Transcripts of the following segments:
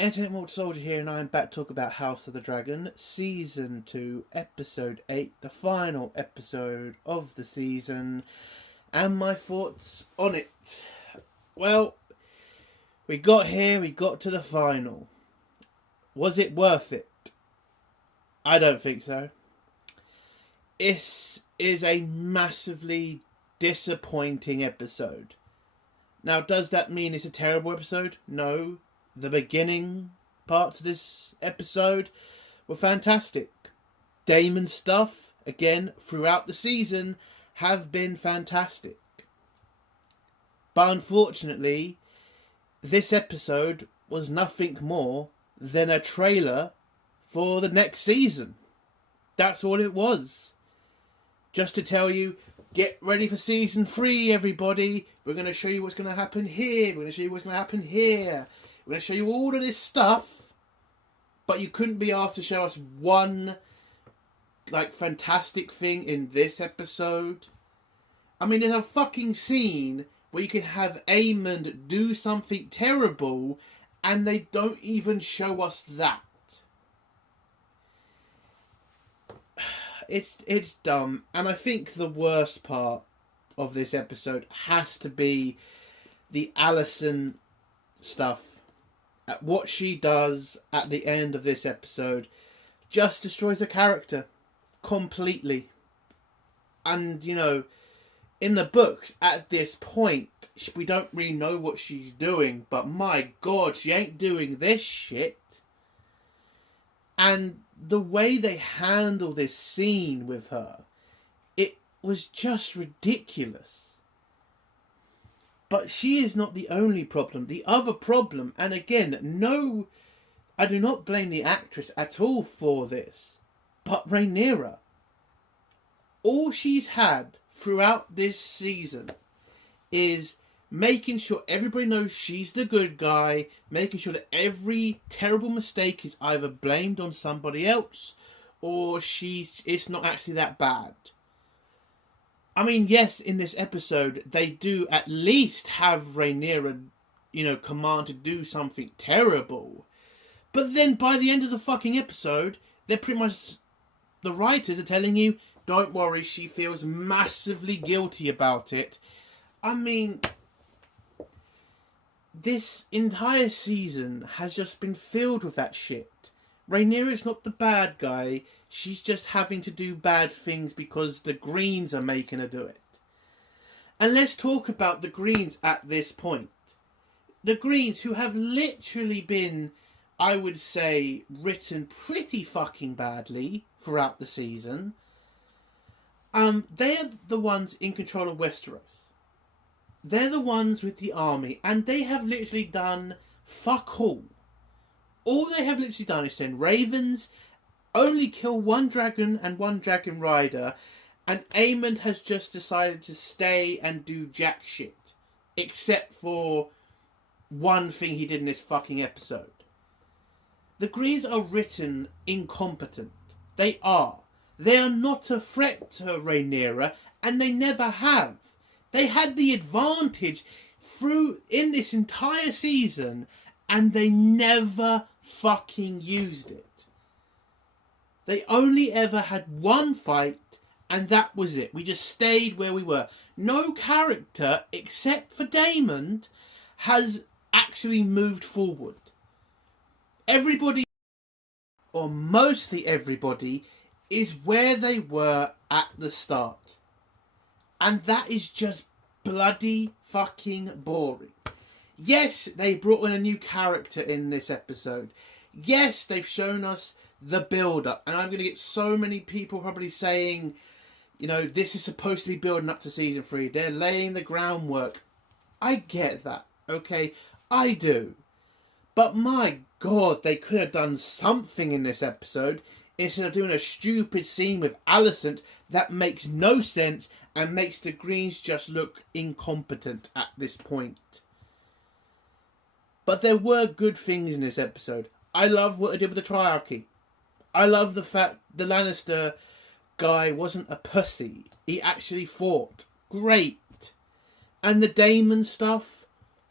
Entertainment Mortal Soldier here, and I am back to talk about House of the Dragon, Season 2, Episode 8, the final episode of the season, and my thoughts on it. Well, we got here, we got to the final. Was it worth it? I don't think so. This is a massively disappointing episode. Now, does that mean it's a terrible episode? No. The beginning parts of this episode were fantastic. Daemon stuff, again, throughout the season, have been fantastic. But unfortunately, this episode was nothing more than a trailer for the next season. That's all it was. Just to tell you, get ready for season 3, everybody. We're going to show you what's going to happen here. We're going to show you what's going to happen here. We're going to show you all of this stuff. But you couldn't be asked to show us one, fantastic thing in this episode. I mean, there's a fucking scene where you can have Aemond do something terrible and they don't even show us that. It's dumb, and I think the worst part of this episode has to be the Alicent stuff. What she does at the end of this episode just destroys her character completely. And, you know, in the books, at this point, we don't really know what she's doing, but my God, she ain't doing this shit. And the way they handle this scene with her, it was just ridiculous. But she is not the only problem. The other problem, and again, no, I do not blame the actress at all for this, but Rhaenyra. All she's had throughout this season is making sure everybody knows she's the good guy, making sure that every terrible mistake is either blamed on somebody else or it's not actually that bad. I mean, yes, in this episode, they do at least have Rhaenyra, command to do something terrible. But then by the end of the fucking episode, they're pretty much, the writers are telling you, don't worry, she feels massively guilty about it. I mean, this entire season has just been filled with that shit. Rhaenyra's not the bad guy. She's just having to do bad things because the Greens are making her do it. And let's talk about the Greens at this point. The Greens, who have literally been, I would say, written pretty fucking badly throughout the season. They are the ones in control of Westeros. They're the ones with the army, and they have literally done fuck all. All they have literally done is send ravens, only kill one dragon and one dragon rider, and Aemond has just decided to stay and do jack shit. Except for one thing he did in this fucking episode. The Greens are written incompetent. They are. They are not a threat to Rhaenyra, and they never have. They had the advantage in this entire season, and they never fucking used it. They only ever had one fight, and that was it. We just stayed where we were. No character, except for Daemon, has actually moved forward. Everybody, or mostly everybody, is where they were at the start. And that is just bloody fucking boring. Yes, they brought in a new character in this episode. Yes, they've shown us the build-up. And I'm going to get so many people probably saying, this is supposed to be building up to season 3. They're laying the groundwork. I get that, okay? I do. But my God, they could have done something in this episode instead of doing a stupid scene with Alicent that makes no sense and makes the Greens just look incompetent at this point. But there were good things in this episode. I love what they did with the Triarchy. I love the fact the Lannister guy wasn't a pussy. He actually fought. Great. And the Daemon stuff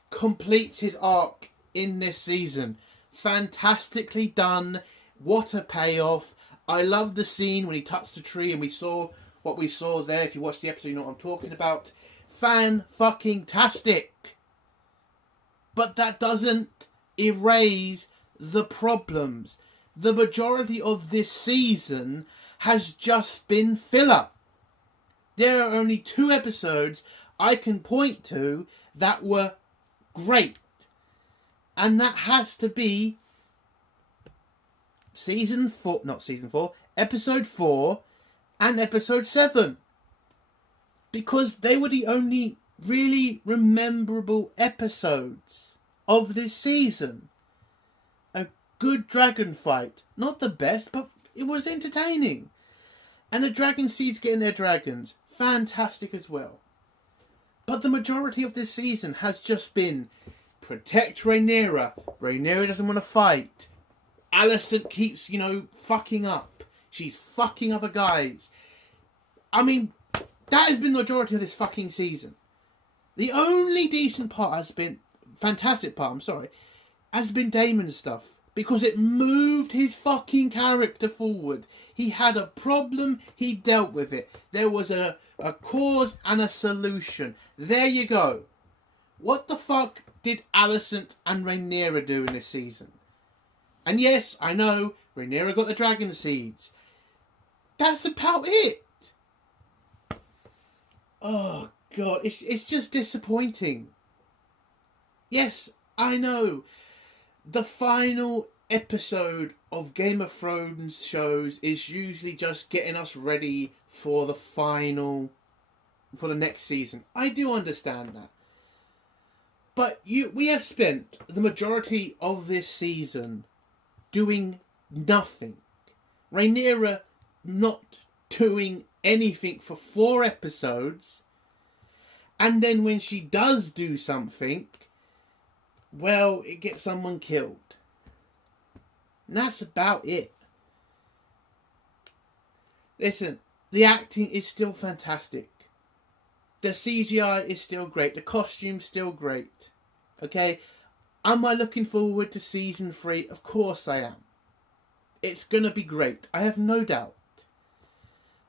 completes his arc in this season. fantastically done. What a payoff. I love the scene when he touched the tree and we saw what we saw there. If you watch the episode, you know what I'm talking about. Fan-fucking-tastic. But that doesn't erase the problems. The majority of this season has just been filler. There are only 2 episodes I can point to that were great. And that has to be episode 4 and episode 7. Because they were the only really rememberable episodes of this season. A good dragon fight. Not the best, but it was entertaining. And the Dragonseeds getting their dragons. Fantastic as well. But the majority of this season has just been protect Rhaenyra. Rhaenyra doesn't want to fight. Alicent keeps, fucking up. She's fucking other guys. I mean, that has been the majority of this fucking season. The only decent part has been, fantastic part, has been Daemon's stuff. Because it moved his fucking character forward. He had a problem, he dealt with it. There was a cause and a solution. There you go. What the fuck did Alicent and Rhaenyra do in this season? And yes, I know, Rhaenyra got the dragon seeds. That's about it. Oh, God, it's just disappointing. Yes, I know. The final episode of Game of Thrones shows is usually just getting us ready for the next season. I do understand that. But we have spent the majority of this season doing nothing. Rhaenyra not doing anything for 4 episodes. And then when she does do something, well, it gets someone killed. And that's about it. Listen, the acting is still fantastic. The CGI is still great. The costume's still great. Okay? Am I looking forward to season 3? Of course I am. It's going to be great. I have no doubt.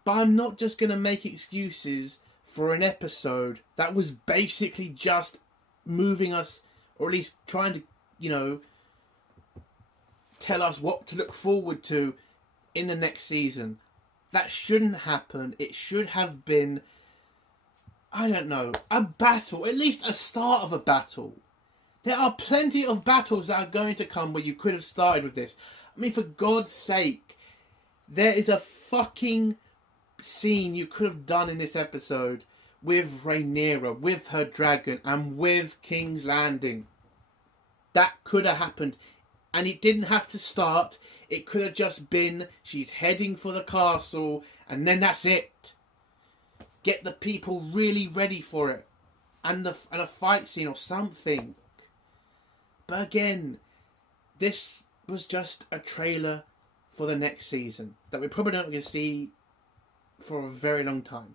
But I'm not just going to make excuses for an episode that was basically just moving us, or at least trying to, tell us what to look forward to in the next season. That shouldn't happen. It should have been, I don't know, a battle. At least a start of a battle. There are plenty of battles that are going to come where you could have started with this. I mean, for God's sake, there is a fucking scene you could have done in this episode with Rhaenyra, with her dragon, and with King's Landing. That could have happened. And it didn't have to start. It could have just been she's heading for the castle, and then that's it. Get the people really ready for it. And a fight scene or something. But again, this was just a trailer for the next season that we're probably not going to see for a very long time.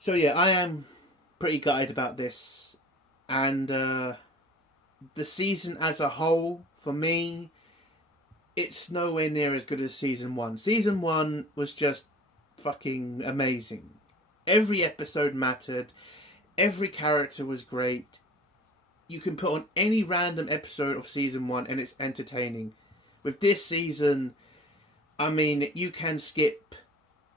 So yeah, I am pretty gutted about this. And the season as a whole, for me, it's nowhere near as good as season 1. Season 1 was just fucking amazing. Every episode mattered. Every character was great. You can put on any random episode of season 1 and it's entertaining. With this season, I mean, you can skip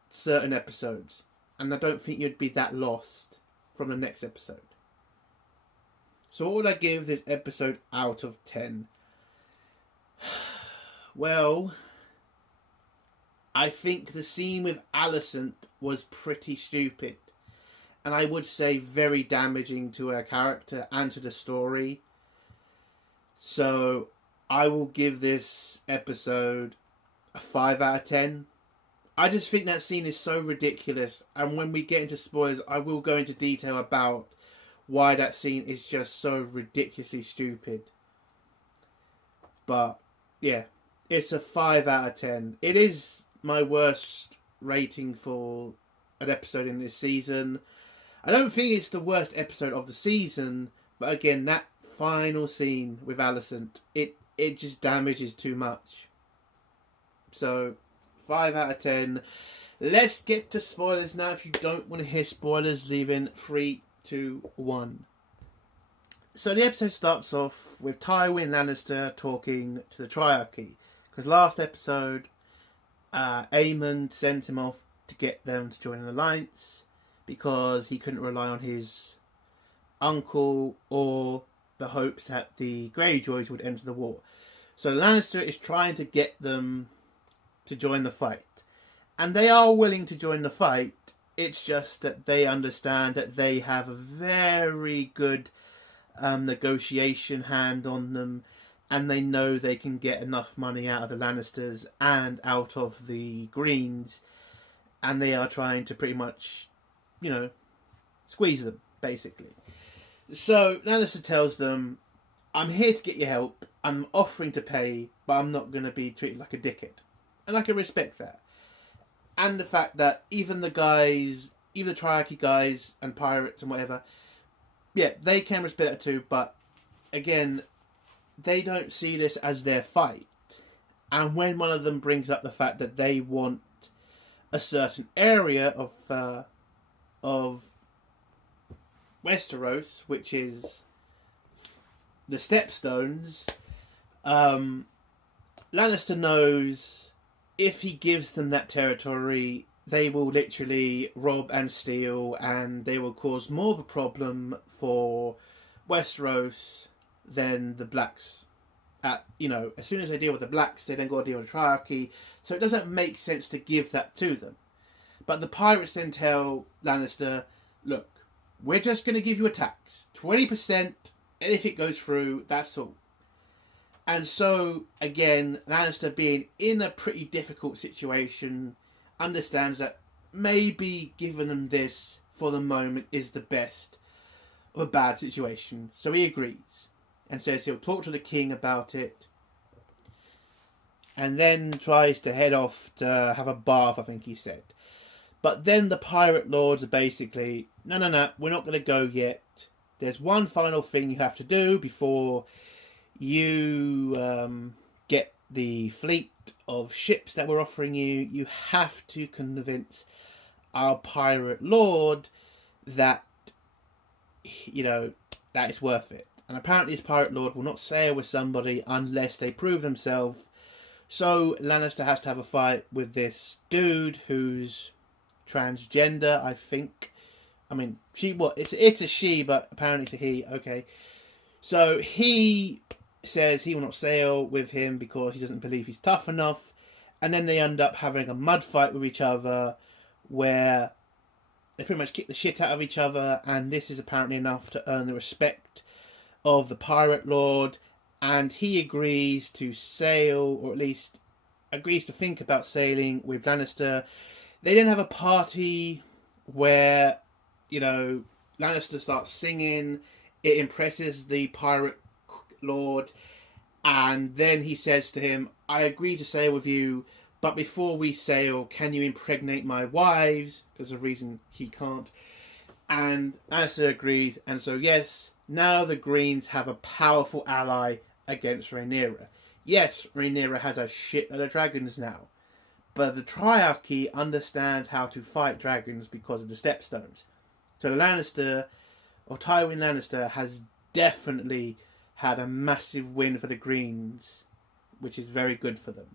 certain episodes. And I don't think you'd be that lost from the next episode. So what would I give this episode out of 10? Well, I think the scene with Alicent was pretty stupid. And I would say very damaging to her character and to the story. So I will give this episode a 5 out of 10. I just think that scene is so ridiculous. And when we get into spoilers, I will go into detail about why that scene is just so ridiculously stupid. But yeah, it's a 5 out of 10. It is my worst rating for an episode in this season. I don't think it's the worst episode of the season, but again, that final scene with Alicent, it just damages too much. So 5 out of 10. Let's get to spoilers now. If you don't want to hear spoilers, leave in 3, 2, 1. So the episode starts off with Tywin Lannister talking to the Triarchy, because last episode Aemond sent him off to get them to join an alliance because he couldn't rely on his uncle or the hopes that the Greyjoys would enter the war. So Lannister is trying to get them to join the fight. And they are willing to join the fight. It's just that they understand that they have a very good negotiation hand on them. And they know they can get enough money out of the Lannisters and out of the Greens. And they are trying to pretty much, squeeze them, basically. So Lannister tells them, I'm here to get your help. I'm offering to pay, but I'm not going to be treated like a dickhead. And I can respect that. And the fact that even the guys, even the Triarchy guys and pirates and whatever, yeah, they can respect that too, but again, they don't see this as their fight. And when one of them brings up the fact that they want a certain area of Westeros, which is the Stepstones, Lannister knows if he gives them that territory, they will literally rob and steal, and they will cause more of a problem for Westeros than the Blacks. As soon as they deal with the Blacks, they then got to deal with the Triarchy, so it doesn't make sense to give that to them. But the pirates then tell Lannister, look, we're just going to give you a tax, 20%, and if it goes through, that's all. And so, again, Lannister, being in a pretty difficult situation, understands that maybe giving them this for the moment is the best of a bad situation. So he agrees and says he'll talk to the king about it, and then tries to head off to have a bath, I think he said. But then the pirate lords are basically, no, we're not going to go yet. There's one final thing you have to do before you get the fleet of ships that we're offering you. You have to convince our pirate lord that, that it's worth it. And apparently this pirate lord will not sail with somebody unless they prove themselves. So Lannister has to have a fight with this dude who's transgender, I think. I mean, it's a she, but apparently it's a he. Okay. So he says he will not sail with him because he doesn't believe he's tough enough. And then they end up having a mud fight with each other where they pretty much kick the shit out of each other. And this is apparently enough to earn the respect of the pirate lord. And he agrees to sail, or at least agrees to think about sailing with Lannister. They then have a party where, Lannister starts singing. It impresses the pirate lord, and then he says to him, I agree to sail with you, but before we sail, can you impregnate my wives? Because of a reason he can't. And Lannister agrees, and so yes, now the Greens have a powerful ally against Rhaenyra. Yes, Rhaenyra has a shitload of dragons now, but the Triarchy understand how to fight dragons because of the Stepstones. So Tywin Lannister has definitely had a massive win for the Greens, which is very good for them.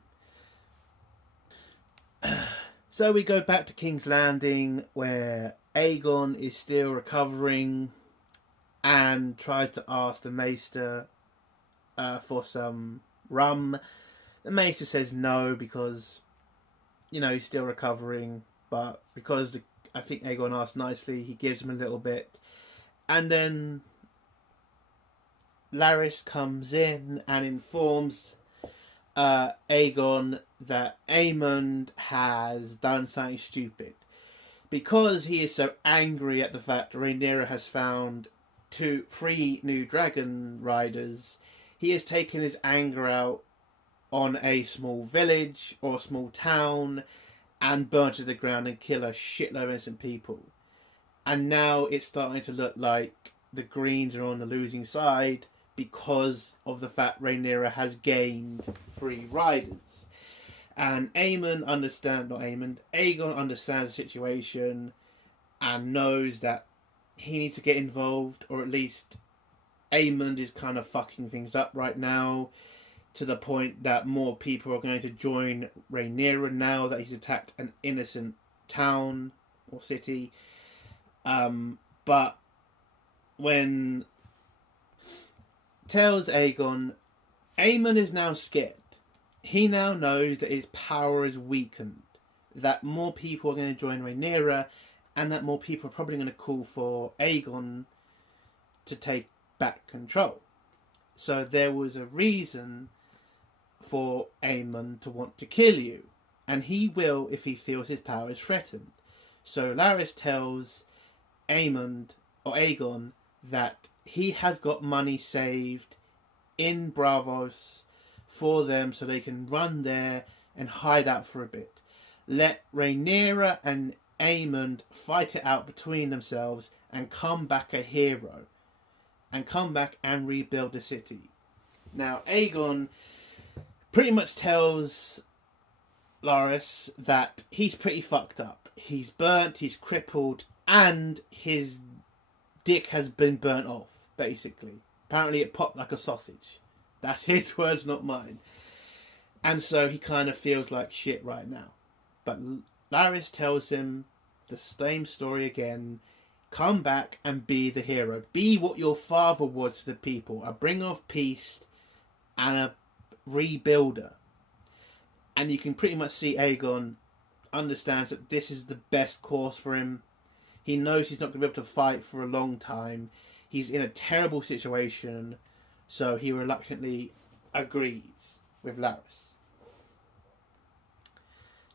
So we go back to King's Landing, where Aegon is still recovering and tries to ask the Maester for some rum. The Maester says no because, he's still recovering, but because I think Aegon asked nicely, he gives him a little bit. And then Larys comes in and informs Aegon that Aemond has done something stupid. Because he is so angry at the fact Rhaenyra has found 3 new dragon riders, he has taken his anger out on a small village or a small town and burnt to the ground and kill a shitload of innocent people. And now it's starting to look like the Greens are on the losing side because of the fact Rhaenyra has gained 3 riders. And Aegon understands the situation and knows that he needs to get involved, or at least Aemond is kind of fucking things up right now, to the point that more people are going to join Rhaenyra now that he's attacked an innocent town or city. But when tells Aemond is now scared. He now knows that his power is weakened, that more people are going to join Rhaenyra, and that more people are probably going to call for Aegon to take back control. So there was a reason for Aemond to want to kill you, and he will if he feels his power is threatened. So Larys tells Aegon that he has got money saved in Braavos for them so they can run there and hide out for a bit. Let Rhaenyra and Aemond fight it out between themselves and come back a hero. And come back and rebuild the city. Now, Aegon pretty much tells Larys that he's pretty fucked up. He's burnt, he's crippled, and his dick has been burnt off, basically. Apparently it popped like a sausage. That's his words, not mine. And so he kind of feels like shit right now. But Larys tells him the same story again. Come back and be the hero. Be what your father was to the people. A bringer of peace and a rebuilder. And you can pretty much see Aegon understands that this is the best course for him. He knows he's not going to be able to fight for a long time. He's in a terrible situation. So he reluctantly agrees with Larys.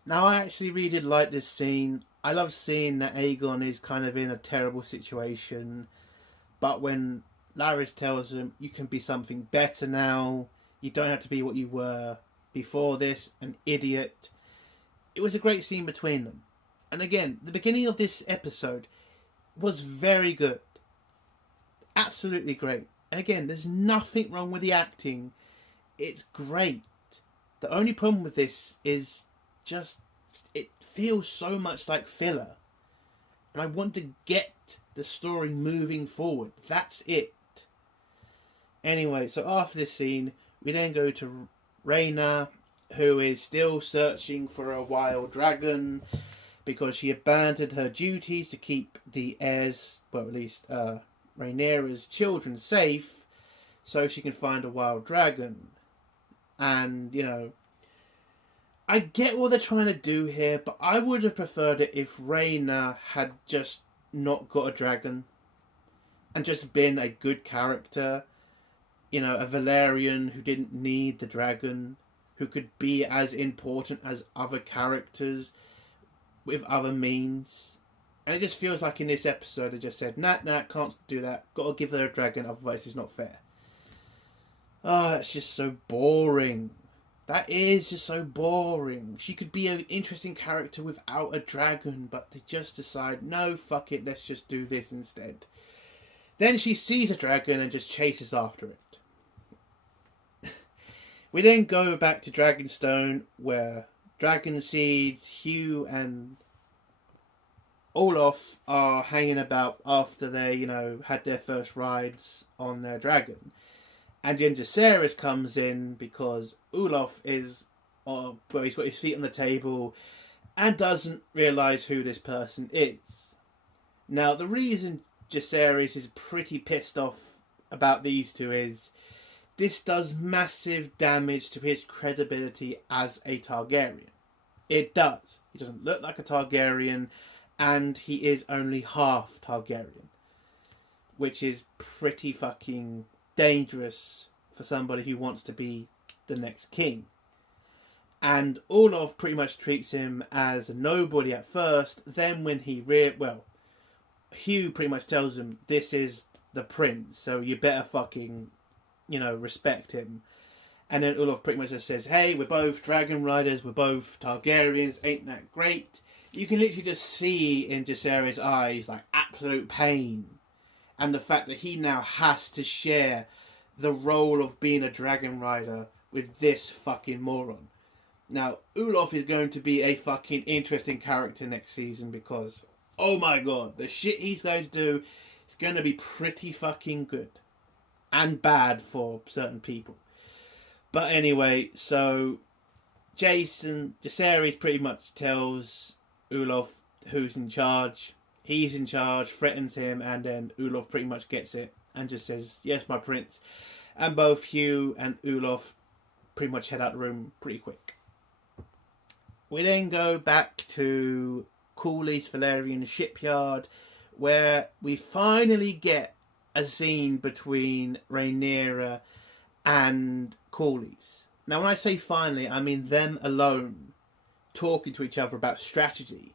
Now, I actually really did like this scene. I love seeing that Aegon is kind of in a terrible situation. But when Larys tells him, you can be something better now. You don't have to be what you were before this, an idiot. It was a great scene between them. And again, the beginning of this episode was very good. Absolutely great. And again, there's nothing wrong with the acting. It's great. The only problem with this is just it feels so much like filler. And I want to get the story moving forward. That's it. Anyway, so after this scene, we then go to Rhaenyra, who is still searching for a wild dragon because she abandoned her duties to keep the heirs, well, at least Rhaenyra's children, safe so she can find a wild dragon. And, you know, I get what they're trying to do here, but I would have preferred it if Rhaenyra had just not got a dragon and just been a good character. You know, a Valyrian who didn't need the dragon, who could be as important as other characters with other means. And it just feels like in this episode they just said, nah, can't do that. Got to give her a dragon, otherwise it's not fair. Oh, that's just so boring. That is just so boring. She could be an interesting character without a dragon, but they just decide, no, fuck it, let's just do this instead. Then she sees a dragon and just chases after it. We then go back to Dragonstone, where Dragonseeds, Hugh and Olaf are hanging about after they, you know, had their first rides on their dragon. And then Jacaerys comes in because Olaf is, well, he's got his feet on the table and doesn't realise who this person is. Now, the reason Jacaerys is pretty pissed off about these two is this does massive damage to his credibility as a Targaryen. It does. He doesn't look like a Targaryen, and he is only half Targaryen, which is pretty fucking dangerous for somebody who wants to be the next king. And Olaf pretty much treats him as a nobody at first. Then when he Hugh pretty much tells him, this is the prince, so you better fucking, you know, respect him. And then Olaf pretty much just says, hey, we're both dragon riders, we're both Targaryens, ain't that great? You can literally just see in Jacaerys' eyes like absolute pain. And the fact that he now has to share the role of being a dragon rider with this fucking moron. Now, Olaf is going to be a fucking interesting character next season because, oh my god, the shit he's going to do is going to be pretty fucking good. And bad for certain people. But anyway, so Jacaerys pretty much tells Olaf who's in charge. He's in charge, threatens him, and then Olaf pretty much gets it and just says, yes, my prince. And both Hugh and Olaf pretty much head out the room pretty quick. We then go back to Corlys Valerian shipyard, where we finally get a scene between Rhaenyra and Corlys. Now, when I say finally, I mean them alone talking to each other about strategy.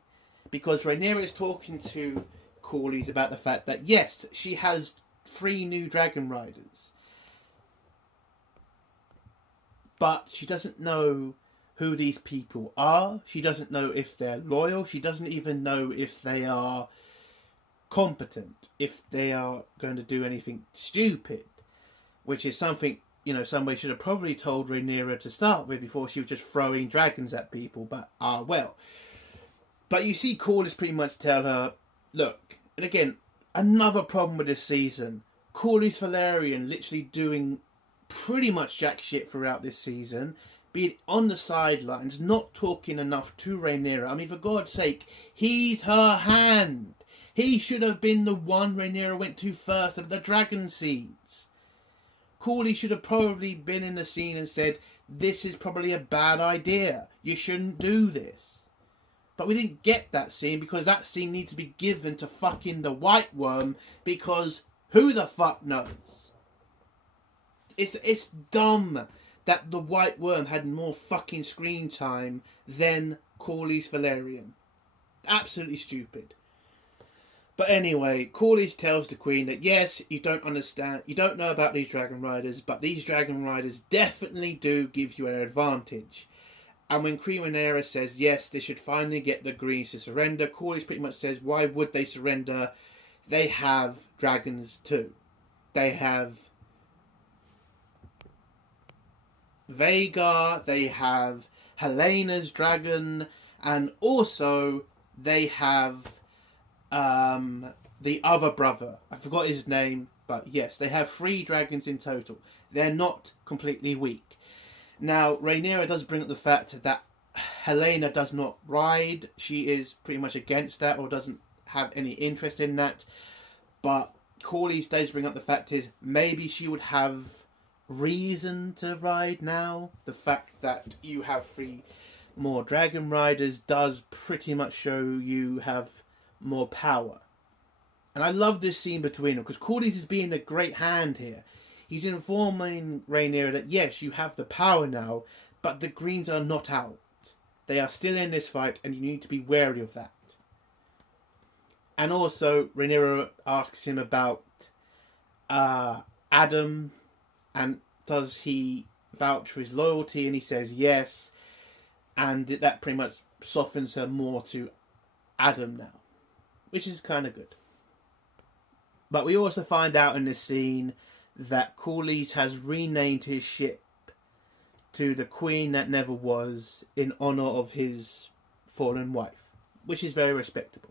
Because Rhaenyra is talking to Corlys about the fact that, yes, she has 3 new dragon riders. But she doesn't know who these people are. She doesn't know if they're loyal. She doesn't even know if they are competent, if they are going to do anything stupid. Which is something, you know, somebody should have probably told Rhaenyra to start with before she was just throwing dragons at people. But, well. But you see Corlys pretty much tell her, look, and again, another problem with this season. Corlys Valerian literally doing pretty much jack shit throughout this season. Being on the sidelines, not talking enough to Rhaenyra. I mean, for God's sake, he's her hand. He should have been the one Rhaenyra went to first of the Dragonseeds. Corlys should have probably been in the scene and said, this is probably a bad idea. You shouldn't do this. But we didn't get that scene because that scene needs to be given to fucking the White Worm because who the fuck knows? It's dumb that the White Worm had more fucking screen time than Corlys Valerian. Absolutely stupid. But anyway, Corlys tells the Queen that yes, you don't understand, you don't know about these Dragon Riders, but these Dragon Riders definitely do give you an advantage. And when Queen Rhaenyra says yes, they should finally get the Greens to surrender, Corlys pretty much says, why would they surrender? They have dragons too. They have Vhagar, they have Helena's dragon, and also they have the other brother. I forgot his name, but yes, they have 3 dragons in total. They're not completely weak. Now, Rhaenyra does bring up the fact that Helena does not ride. She is pretty much against that or doesn't have any interest in that. But Corlys does bring up the fact is maybe she would have reason to ride now. The fact that you have 3 more dragon riders does pretty much show you have more power. And I love this scene between them because Corlys is being a great hand here. He's informing Rhaenyra that yes, you have the power now, but the Greens are not out. They are still in this fight and you need to be wary of that. And also Rhaenyra asks him about Adam and does he vouch for his loyalty, and he says yes, and that pretty much softens her more to Adam now, which is kind of good. But we also find out in this scene that Corlys has renamed his ship to the Queen That Never Was in honour of his fallen wife, which is very respectable.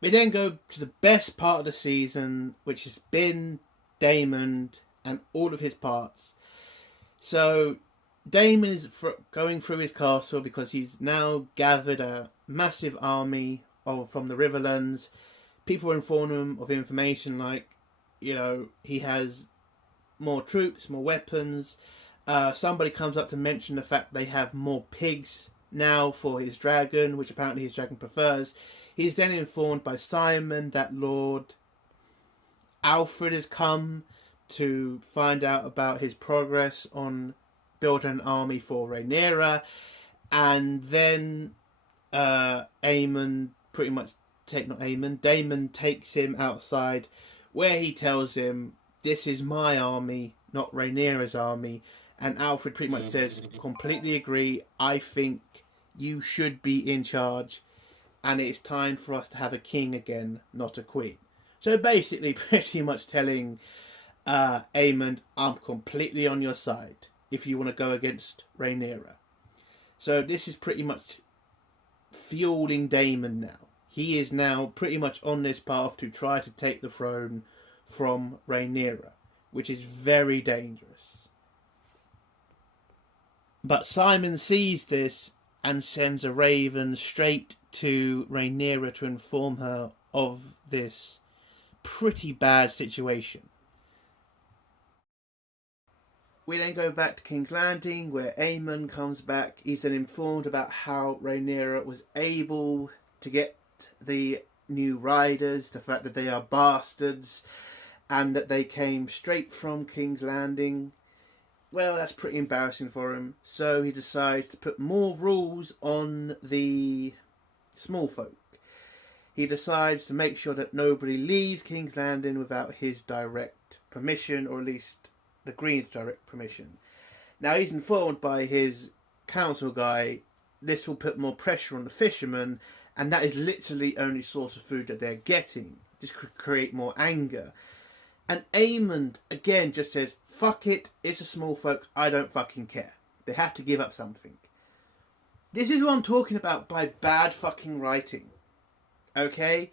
We then go to the best part of the season, which has been Daemon and all of his parts. So Daemon is going through his castle because he's now gathered a massive army from the Riverlands. People inform him of information like, you know, he has more troops, more weapons. Somebody comes up to mention the fact they have more pigs now for his dragon, which apparently his dragon prefers. He's then informed by Simon that Lord Alfred has come to find out about his progress on building an army for Rhaenyra. And then Daemon takes him outside where he tells him, this is my army, not Rhaenyra's army. And Alfred pretty much says, completely agree, I think you should be in charge. And it's time for us to have a king again, not a queen. So basically pretty much telling Aemond, I'm completely on your side if you want to go against Rhaenyra. So this is pretty much fueling Daemon now. He is now pretty much on this path to try to take the throne from Rhaenyra, which is very dangerous. But Simon sees this and sends a raven straight to Rhaenyra to inform her of this pretty bad situation. We then go back to King's Landing, where Aemond comes back. He's then informed about how Rhaenyra was able to get the new riders, the fact that they are bastards, and that they came straight from King's Landing. Well, that's pretty embarrassing for him. So he decides to put more rules on the small folk. He decides to make sure that nobody leaves King's Landing without his direct permission, or at least the Green's direct permission. Now he's informed by his council guy this will put more pressure on the fishermen, and that is literally the only source of food that they're getting. This could create more anger. And Aemond again just says, fuck it, it's a small folk, I don't fucking care. They have to give up something. This is what I'm talking about by bad fucking writing. Okay?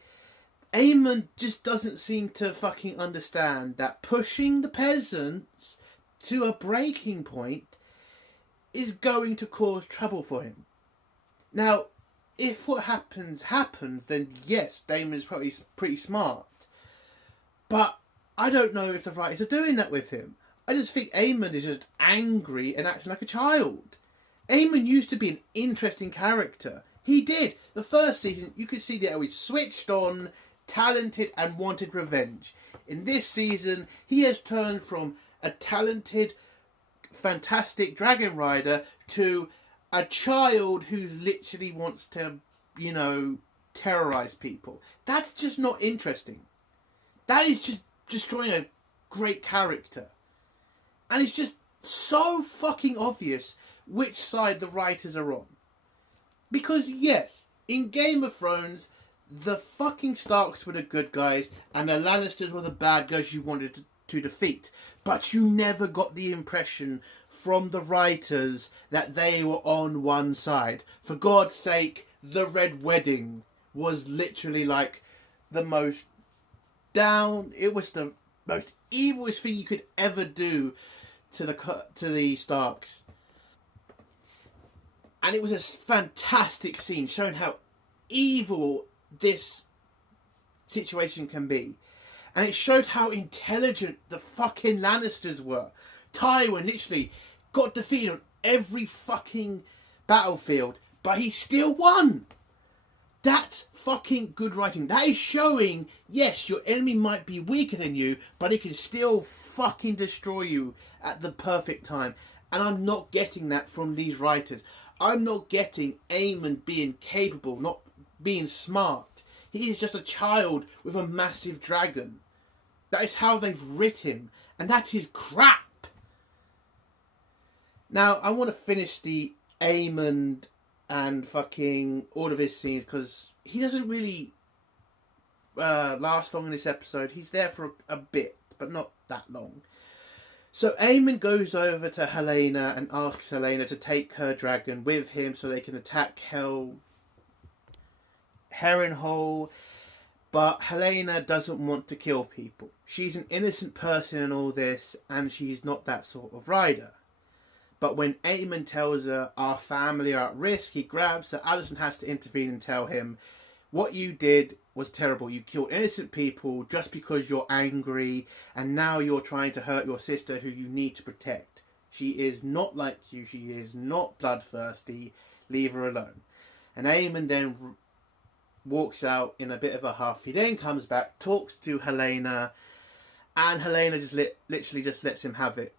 Aemond just doesn't seem to fucking understand that pushing the peasants to a breaking point is going to cause trouble for him. Now, if what happens, then yes, Daemon is probably pretty smart. But I don't know if the writers are doing that with him. I just think Aemond is just angry and acting like a child. Aemond used to be an interesting character. He did. The first season, you could see that he switched on, talented, and wanted revenge. In this season, he has turned from a talented, fantastic dragon rider to a child who literally wants to, terrorize people. That's just not interesting. That is just destroying a great character. And it's just so fucking obvious which side the writers are on. Because yes, in Game of Thrones, the fucking Starks were the good guys and the Lannisters were the bad guys you wanted to defeat. But you never got the impression from the writers that they were on one side. For God's sake, the Red Wedding was literally like the most it was the most evilest thing you could ever do to the Starks. And it was a fantastic scene showing how evil this situation can be. And it showed how intelligent the fucking Lannisters were. Tywin literally got defeated on every fucking battlefield, but he still won. That's fucking good writing. That is showing, yes, your enemy might be weaker than you, but he can still fucking destroy you at the perfect time. And I'm not getting that from these writers. I'm not getting Aemond being capable, not being smart. He is just a child with a massive dragon. That is how they've written him. And that is crap. Now, I want to finish the Aemond and fucking all of his scenes, because he doesn't really last long in this episode. He's there for a bit, but not that long. So Aemond goes over to Helaena and asks Helaena to take her dragon with him so they can attack Harrenhal. But Helaena doesn't want to kill people. She's an innocent person in all this, and she's not that sort of rider. But when Aemond tells her our family are at risk, he grabs her. Alicent has to intervene and tell him, what you did was terrible. You killed innocent people just because you're angry, and now you're trying to hurt your sister who you need to protect. She is not like you. She is not bloodthirsty. Leave her alone. And Aemond then walks out in a bit of a huff. He then comes back, talks to Helaena, and Helaena just literally just lets him have it.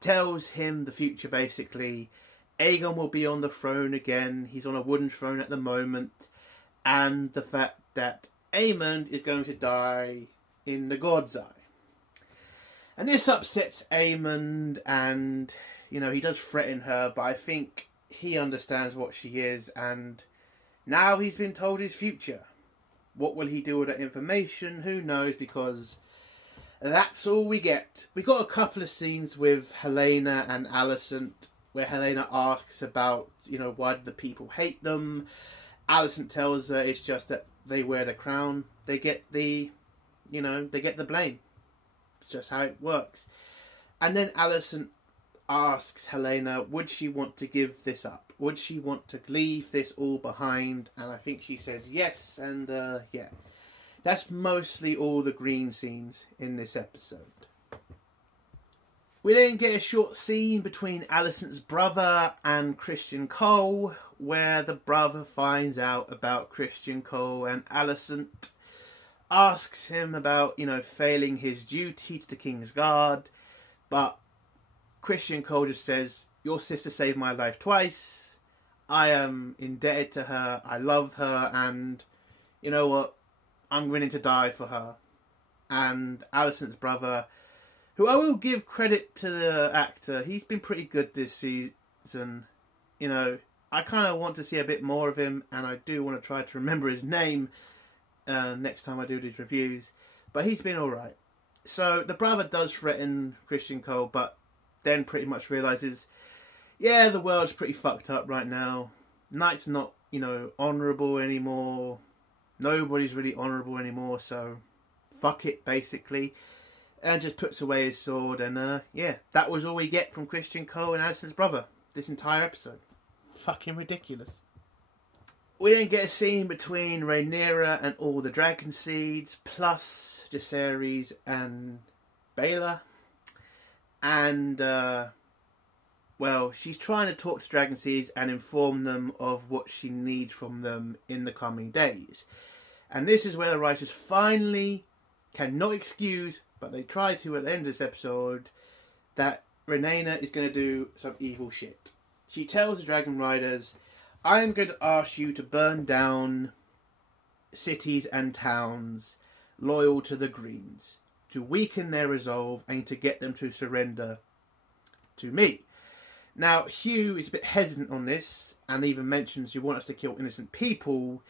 Tells him the future, basically. Aegon will be on the throne again. He's on a wooden throne at the moment. And the fact that Aemond is going to die in the God's Eye. And this upsets Aemond, and, he does threaten her, but I think he understands what she is, and now he's been told his future. What will he do with that information? Who knows, because That's all we get. We got a couple of scenes with Helaena and Alicent, where Helaena asks about, why do the people hate them? Alicent tells her it's just that they wear the crown. They get the blame. It's just how it works. And then Alicent asks Helaena, would she want to give this up? Would she want to leave this all behind? And I think she says yes, and yeah. That's mostly all the green scenes in this episode. We then get a short scene between Alicent's brother and Christian Cole, where the brother finds out about Christian Cole, and Alicent asks him about, failing his duty to the King's Guard, but Christian Cole just says, your sister saved my life twice, I am indebted to her, I love her, and you know what, I'm willing to die for her. And Alicent's brother, who I will give credit to the actor, he's been pretty good this season. I kind of want to see a bit more of him, and I do want to try to remember his name next time I do these reviews. But he's been alright. So the brother does threaten Christian Cole, but then pretty much realises, yeah, the world's pretty fucked up right now. Knight's not, honourable anymore. Nobody's really honourable anymore, so fuck it, basically. And just puts away his sword, and yeah, that was all we get from Christian Cole and Alicent's brother this entire episode. Fucking ridiculous. We then get a scene between Rhaenyra and all the Dragonseeds, plus Jacaerys and Baela. And, well, she's trying to talk to Dragonseeds and inform them of what she needs from them in the coming days. And this is where the writers finally cannot excuse, but they try to at the end of this episode, that Rhaenyra is going to do some evil shit. She tells the Dragon Riders, I am going to ask you to burn down cities and towns loyal to the Greens, to weaken their resolve and to get them to surrender to me. Now, Hugh is a bit hesitant on this, and even mentions you want us to kill innocent people,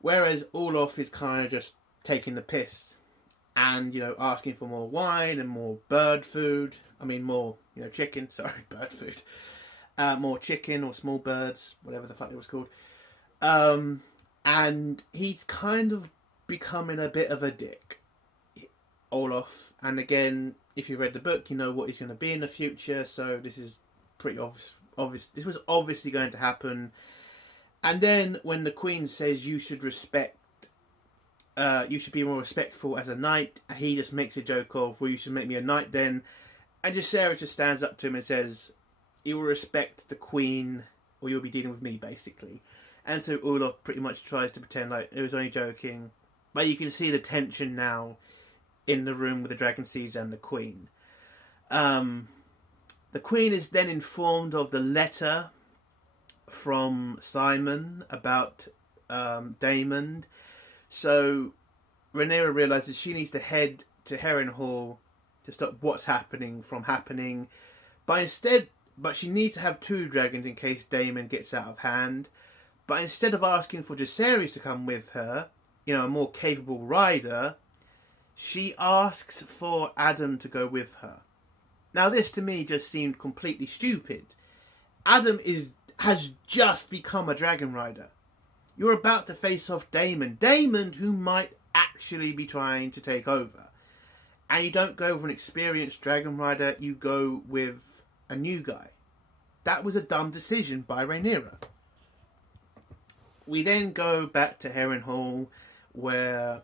whereas Olaf is kind of just taking the piss and, asking for more wine and more bird food. I mean, more, chicken. Sorry, bird food. More chicken or small birds, whatever the fuck it was called. And he's kind of becoming a bit of a dick, Olaf. And again, if you read the book, you know what he's going to be in the future. So this is pretty obvious. This was obviously going to happen. And then when the Queen says you should be more respectful as a knight, he just makes a joke of, well, you should make me a knight then. And Jacaerys just stands up to him and says, you will respect the Queen or you'll be dealing with me, basically. And so Olaf pretty much tries to pretend like it was only joking. But you can see the tension now in the room with the Dragonseeds and the Queen. The Queen is then informed of the letter from Simon about Daemon. So Rhaenyra realises she needs to head to Harrenhal to stop what's happening from happening. But she needs to have 2 dragons in case Daemon gets out of hand. But instead of asking for Jacaerys to come with her, a more capable rider, she asks for Adam to go with her. Now this to me just seemed completely stupid. Adam has just become a dragon rider. You're about to face off Daemon. Daemon, who might actually be trying to take over. And you don't go with an experienced dragon rider, you go with a new guy. That was a dumb decision by Rhaenyra. We then go back to Harrenhal, where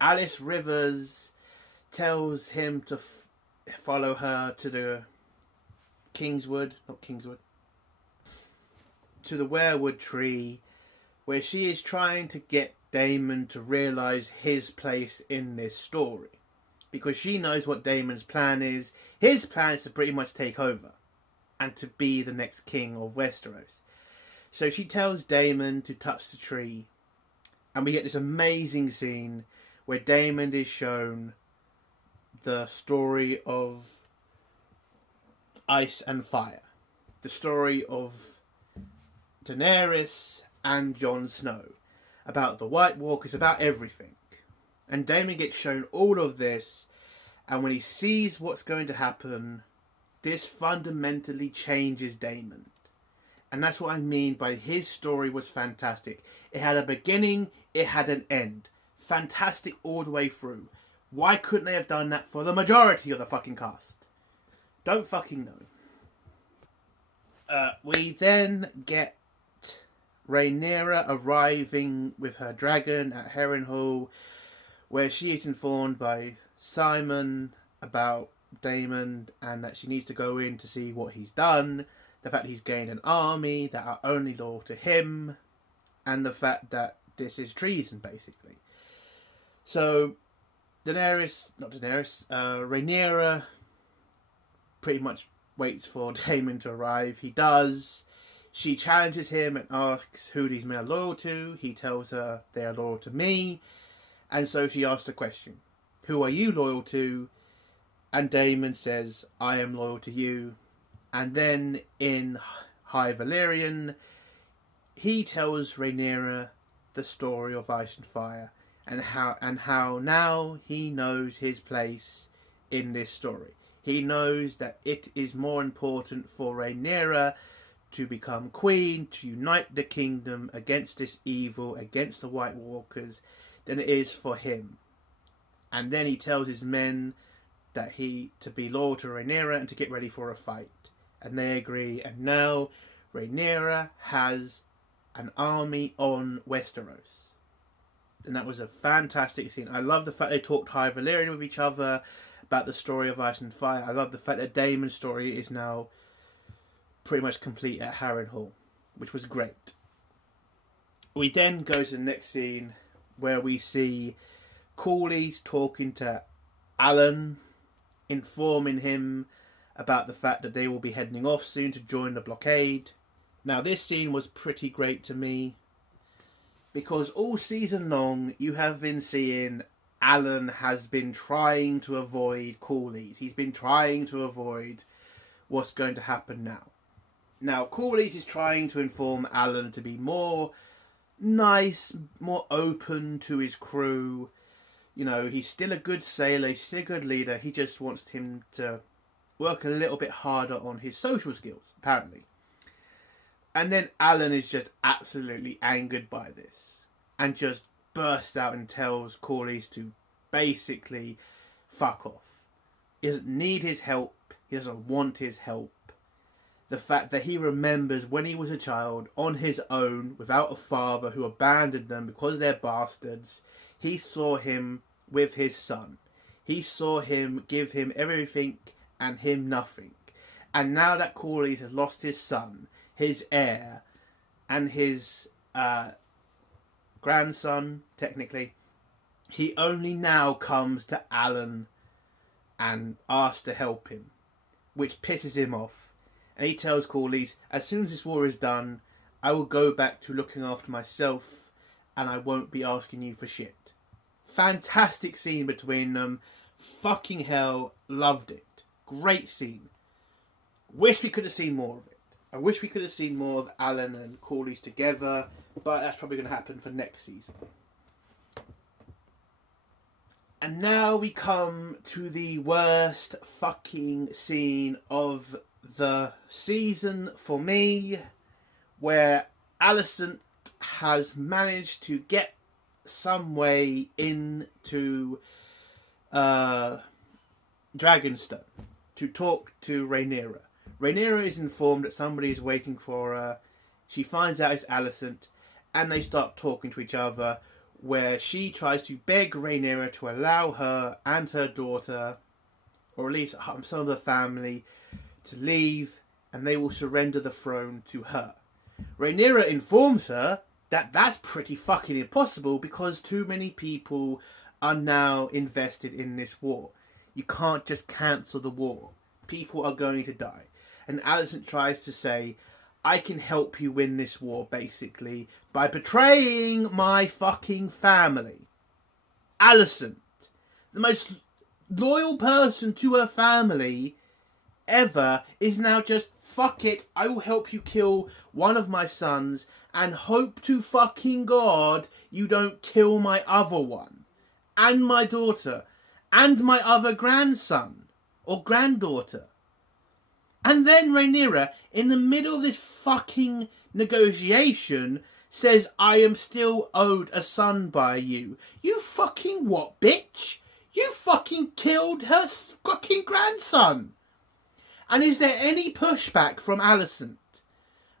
Alice Rivers tells him to follow her to the to the weirwood tree, where she is trying to get Daemon to realise his place in this story. Because she knows what Daemon's plan is. His plan is to pretty much take over and to be the next king of Westeros. So she tells Daemon to touch the tree, and we get this amazing scene where Daemon is shown the story of Ice and Fire. The story of Daenerys and Jon Snow. About the White Walkers, about everything. And Daemon gets shown all of this, and when he sees what's going to happen, this fundamentally changes Daemon. And that's what I mean by his story was fantastic. It had a beginning, it had an end. Fantastic all the way through. Why couldn't they have done that for the majority of the fucking cast? Don't fucking know. We then get Rhaenyra arriving with her dragon at Harrenhal, where she is informed by Simon about Daemon and that she needs to go in to see what he's done, the fact he's gained an army that are only loyal to him, and the fact that this is treason, basically. So, Rhaenyra pretty much waits for Daemon to arrive. He does. She challenges him and asks who these men are loyal to. He tells her they are loyal to me. And so she asks the question, who are you loyal to? And Daemon says, I am loyal to you. And then in High Valyrian, he tells Rhaenyra the story of Ice and Fire and how now he knows his place in this story. He knows that it is more important for Rhaenyra to become queen, to unite the kingdom against this evil, against the White Walkers, than it is for him. And then he tells his men that to be loyal to Rhaenyra and to get ready for a fight. And they agree, and now Rhaenyra has an army on Westeros. And that was a fantastic scene. I love the fact they talked High Valyrian with each other about the story of Ice and Fire. I love the fact that Daemon's story is now pretty much complete at Harrenhal, which was great. We then go to the next scene where we see Corlys talking to Alyn, informing him about the fact that they will be heading off soon to join the blockade. Now this scene was pretty great to me, because all season long you have been seeing Alyn has been trying to avoid Corlys. He's been trying to avoid what's going to happen now. Now Corlys is trying to inform Alyn to be more nice, more open to his crew. You know, he's still a good sailor, he's still a good leader. He just wants him to work a little bit harder on his social skills, apparently. And then Alyn is just absolutely angered by this and just bursts out and tells Corlys to basically fuck off. He doesn't need his help. He doesn't want his help. The fact that he remembers when he was a child on his own without a father who abandoned them because they're bastards. He saw him with his son. He saw him give him everything and him nothing. And now that Corlys has lost his son, his heir, and his grandson, technically, he only now comes to Alyn and asks to help him, which pisses him off. And he tells Corlys, as soon as this war is done, I will go back to looking after myself and I won't be asking you for shit. Fantastic scene between them. Fucking hell, loved it. Great scene. Wish we could have seen more of it. I wish we could have seen more of Alyn and Corlys together, but that's probably going to happen for next season. And now we come to the worst fucking scene of the season for me, where Alicent has managed to get some way into Dragonstone to talk to Rhaenyra. Rhaenyra is informed that somebody is waiting for her. She finds out it's Alicent, and they start talking to each other, where she tries to beg Rhaenyra to allow her and her daughter, or at least some of the family, to leave, and they will surrender the throne to her. Rhaenyra informs her that that's pretty fucking impossible because too many people are now invested in this war. You can't just cancel the war. People are going to die. And Alicent tries to say, I can help you win this war, basically, by betraying my fucking family. Alicent, the most loyal person to her family ever, is now just, fuck it, I will help you kill one of my sons and hope to fucking God you don't kill my other one. and my daughter and my other grandson or granddaughter. And then Rhaenyra, in the middle of this fucking negotiation, says, I am still owed a son by you. You fucking what, bitch? You fucking killed her fucking grandson. And is there any pushback from Alicent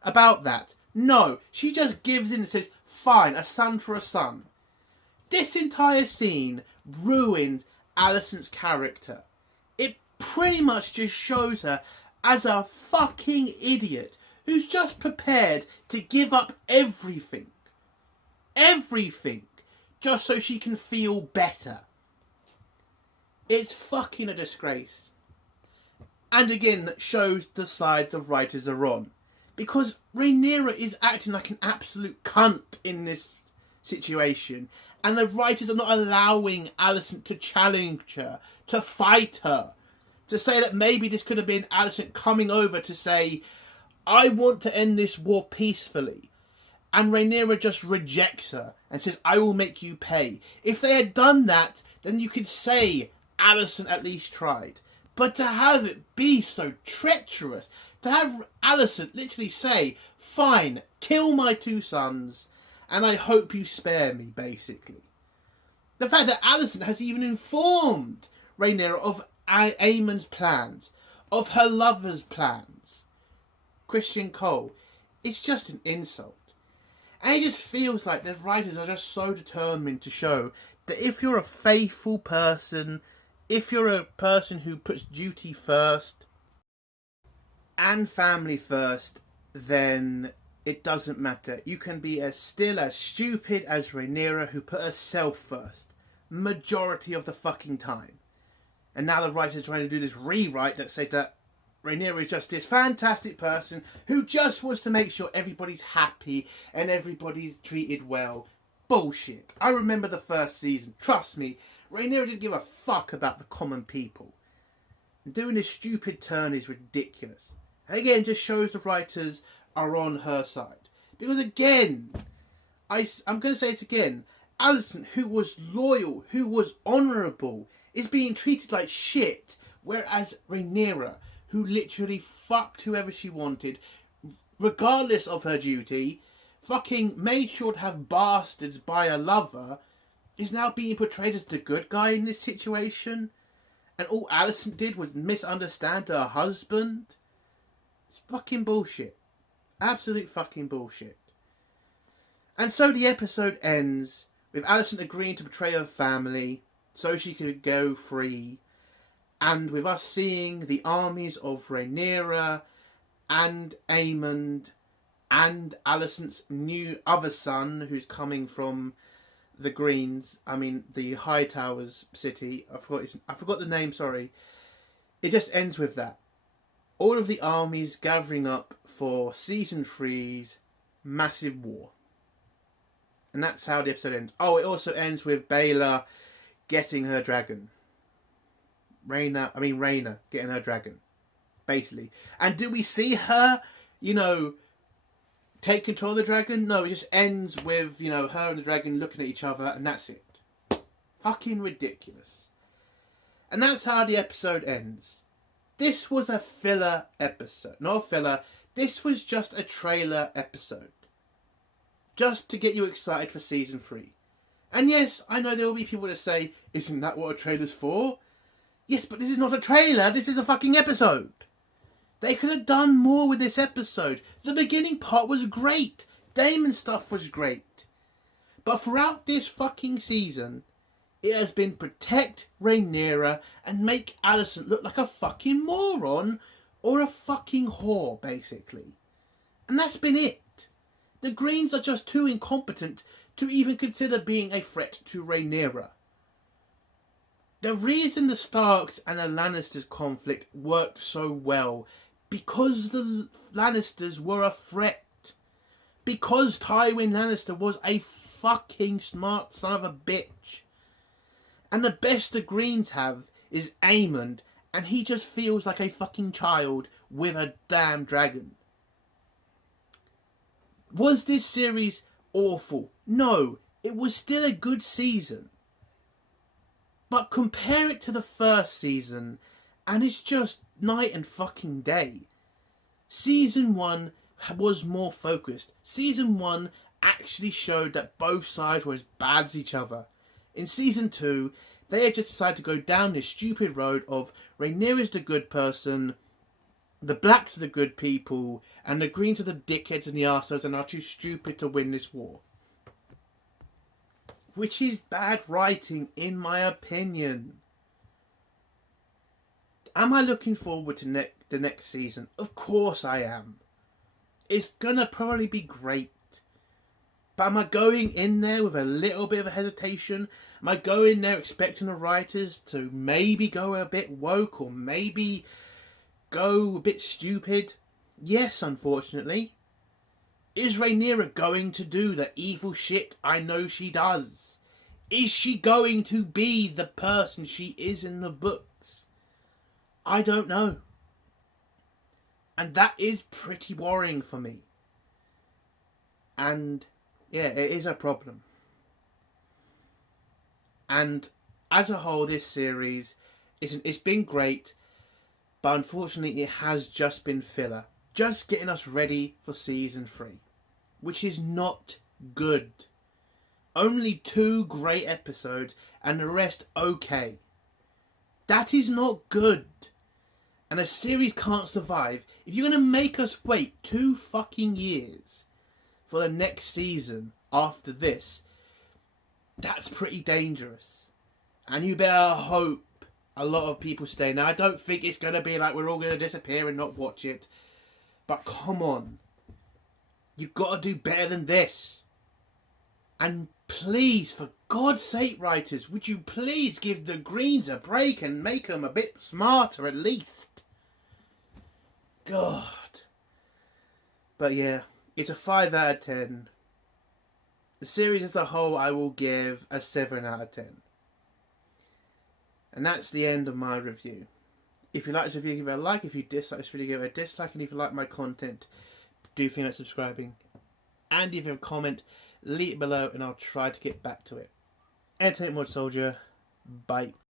about that? No. She just gives in and says, fine, a son for a son. This entire scene ruined Alicent's character. It pretty much just shows her as a fucking idiot who's just prepared to give up everything. Everything. Just so she can feel better. It's fucking a disgrace. And again, that shows the side the writers are on. Because Rhaenyra is acting like an absolute cunt in this situation. And the writers are not allowing Alicent to challenge her, to fight her. To say that maybe this could have been Alicent coming over to say, I want to end this war peacefully. And Rhaenyra just rejects her and says, I will make you pay. If they had done that, then you could say Alicent at least tried. But to have it be so treacherous, to have Alicent literally say, fine, kill my two sons, and I hope you spare me, basically. The fact that Alicent has even informed Rhaenyra of Aemond's plans, of her lover's plans, Christian Cole, it's just an insult. And it just feels like the writers are just so determined to show that if you're a faithful person, if you're a person who puts duty first and family first, then it doesn't matter. You can be still as stupid as Rhaenyra, who put herself first majority of the fucking time. And now the writers are trying to do this rewrite that said that Rhaenyra is just this fantastic person who just wants to make sure everybody's happy and everybody's treated well. Bullshit. I remember the first season. Trust me, Rhaenyra didn't give a fuck about the common people. And doing this stupid turn is ridiculous. And again, just shows the writers are on her side. Because again, I'm going to say it again, Alicent, who was loyal, who was honourable, is being treated like shit. Whereas Rhaenyra, who literally fucked whoever she wanted, regardless of her duty, fucking made sure to have bastards by a lover, is now being portrayed as the good guy in this situation. And all Alicent did was misunderstand her husband. It's fucking bullshit. Absolute fucking bullshit. And so the episode ends with Alicent agreeing to betray her family so she could go free. And with us seeing the armies of Rhaenyra and Aemond and Alicent's new other son, who's coming from the Greens, the High Towers city. I forgot the name, sorry. It just ends with that. All of the armies gathering up for Season 3's massive war. And that's how the episode ends. Oh, it also ends with Baela getting her dragon. Rhaenyra getting her dragon. Basically. And do we see her, take control of the dragon? No, it just ends with, her and the dragon looking at each other, and that's it. Fucking ridiculous. And that's how the episode ends. This was a filler episode. Not a filler. This was just a trailer episode. Just to get you excited for Season 3. And yes, I know there will be people that say, isn't that what a trailer's for? Yes, but this is not a trailer. This is a fucking episode. They could have done more with this episode. The beginning part was great. Daemon stuff was great. But throughout this fucking season, it has been protect Rhaenyra and make Alicent look like a fucking moron or a fucking whore, basically. And that's been it. The Greens are just too incompetent to even consider being a threat to Rhaenyra. The reason the Starks and the Lannisters conflict worked so well because the Lannisters were a threat. Because Tywin Lannister was a fucking smart son of a bitch. And the best the Greens have is Aemond, and he just feels like a fucking child with a damn dragon. Was this series awful? No, it was still a good season. But compare it to the first season, and it's just night and fucking day. Season 1 was more focused. Season 1 actually showed that both sides were as bad as each other. In Season 2, they had just decided to go down this stupid road of Rhaenyra's the good person, the Blacks are the good people, and the Greens are the dickheads and the arseholes and are too stupid to win this war. Which is bad writing, in my opinion. Am I looking forward to the next season? Of course I am. It's gonna probably be great. But am I going in there with a little bit of a hesitation? Am I going there expecting the writers to maybe go a bit woke or maybe go a bit stupid? Yes, unfortunately. Is Rhaenyra going to do the evil shit I know she does? Is she going to be the person she is in the books? I don't know. And that is pretty worrying for me. And yeah, it is a problem. And as a whole, this series, it's been great, but unfortunately it has just been filler. Just getting us ready for Season 3, which is not good. Only 2 great episodes and the rest okay. That is not good. And a series can't survive if you're going to make us wait 2 fucking years for the next season after this. That's pretty dangerous. And you better hope a lot of people stay. Now, I don't think it's going to be like we're all going to disappear and not watch it. But come on. You've got to do better than this. And please, for God's sake, writers, would you please give the Greens a break and make them a bit smarter at least? God. But yeah, it's a 5 out of 10. The series as a whole I will give a 7 out of 10. And that's the end of my review. If you like this review, give it a like. If you dislike this video, give it a dislike. And if you like my content, do think about subscribing. And if you have a comment, leave it below and I'll try to get back to it. Entertainment Mod Soldier, bye.